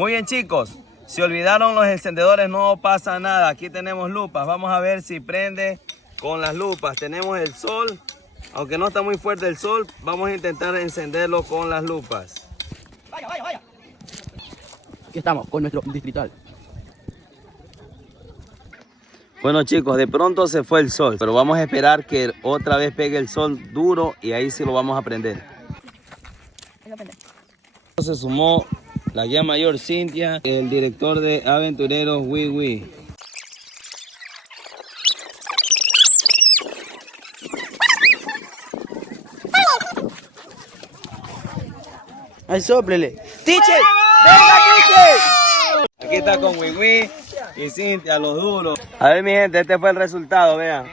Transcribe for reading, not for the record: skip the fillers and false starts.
Muy bien, chicos. Si olvidaron los encendedores, no pasa nada. Aquí tenemos lupas. Vamos a ver si prende con las lupas. Tenemos el sol. Aunque no está muy fuerte el sol, vamos a intentar encenderlo con las lupas. Vaya. Aquí estamos con nuestro distrital. Bueno, chicos, de pronto se fue el sol, pero vamos a esperar que otra vez pegue el sol duro y ahí sí lo vamos a prender. Se sumó la guía mayor Cintia, el director de Aventureros Wiwi. ¡Ay, sóplele! ¡Teacher! ¡Venga, teacher! Aquí está con Wiwi y Cintia, los duros. A ver, mi gente, este fue el resultado, vean.